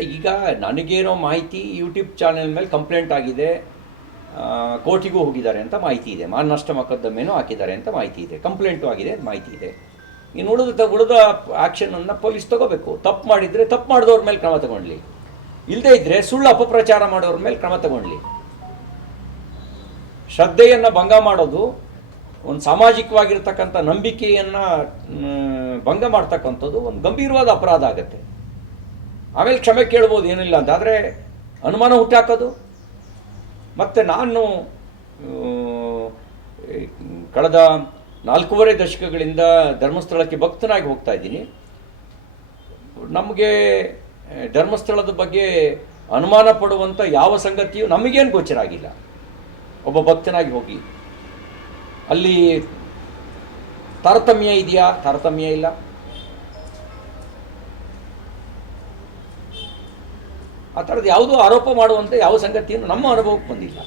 ಈಗ ನನಗೇನೋ ಮಾಹಿತಿ ಯೂಟ್ಯೂಬ್ ಚಾನೆಲ್ ಮೇಲೆ ಕಂಪ್ಲೇಂಟ್ ಆಗಿದೆ ಕೋರ್ಟಿಗೂ ಹೋಗಿದ್ದಾರೆ ಅಂತ ಮಾಹಿತಿ ಇದೆ. ಮಾನನಷ್ಟ ಮೊಕದ್ದಮೆನೂ ಹಾಕಿದ್ದಾರೆ ಅಂತ ಮಾಹಿತಿ ಇದೆ. ಕಂಪ್ಲೇಂಟು ಆಗಿದೆ ಮಾಹಿತಿ ಇದೆ. ಇನ್ನು ಉಳಿದ ಉಳಿದ ಆ್ಯಕ್ಷನನ್ನು ಪೊಲೀಸ್ ತಗೋಬೇಕು. ತಪ್ಪು ಮಾಡಿದರೆ ತಪ್ಪು ಮಾಡಿದವ್ರ ಮೇಲೆ ಕ್ರಮ ತಗೊಳ್ಳಿ ಇಲ್ಲದೇ ಇದ್ದರೆ ಸುಳ್ಳು ಅಪಪ್ರಚಾರ ಮಾಡೋರ ಮೇಲೆ ಕ್ರಮ ತಗೊಳ್ಳಿ ಶ್ರದ್ಧೆಯನ್ನು ಭಂಗ ಮಾಡೋದು ಒಂದು ಸಾಮಾಜಿಕವಾಗಿರ್ತಕ್ಕಂಥ ನಂಬಿಕೆಯನ್ನು ಭಂಗ ಮಾಡ್ತಕ್ಕಂಥದ್ದು ಒಂದು ಗಂಭೀರವಾದ ಅಪರಾಧ ಆಗುತ್ತೆ. ಆಮೇಲೆ ಕ್ಷಮೆ ಕೇಳ್ಬೋದು, ಏನಿಲ್ಲ ಅಂತ. ಆದರೆ ಅನುಮಾನ ಹುಟ್ಟಾಕೋದು ಮತ್ತು ನಾನು ಕಳೆದ ನಾಲ್ಕೂವರೆ ದಶಕಗಳಿಂದ ಧರ್ಮಸ್ಥಳಕ್ಕೆ ಭಕ್ತನಾಗಿ ಹೋಗ್ತಾ ಇದ್ದೀನಿ. ನಮಗೆ ಧರ್ಮಸ್ಥಳದ ಬಗ್ಗೆ ಅನುಮಾನ ಪಡುವಂಥ ಯಾವ ಸಂಗತಿಯು ನಮಗೇನು ಗೋಚರ ಆಗಿಲ್ಲ. ಒಬ್ಬ ಭಕ್ತನಾಗಿ ಹೋಗಿ. ಅಲ್ಲಿ ತಾರತಮ್ಯ ಇದೆಯಾ? ತಾರತಮ್ಯ ಇಲ್ಲ. ಆ ಥರದ್ದು ಯಾವುದೂ ಆರೋಪ ಮಾಡುವಂಥ ಯಾವ ಸಂಗತಿಯನ್ನು ನಮ್ಮ ಅನುಭವಕ್ಕೆ ಬಂದಿಲ್ಲ.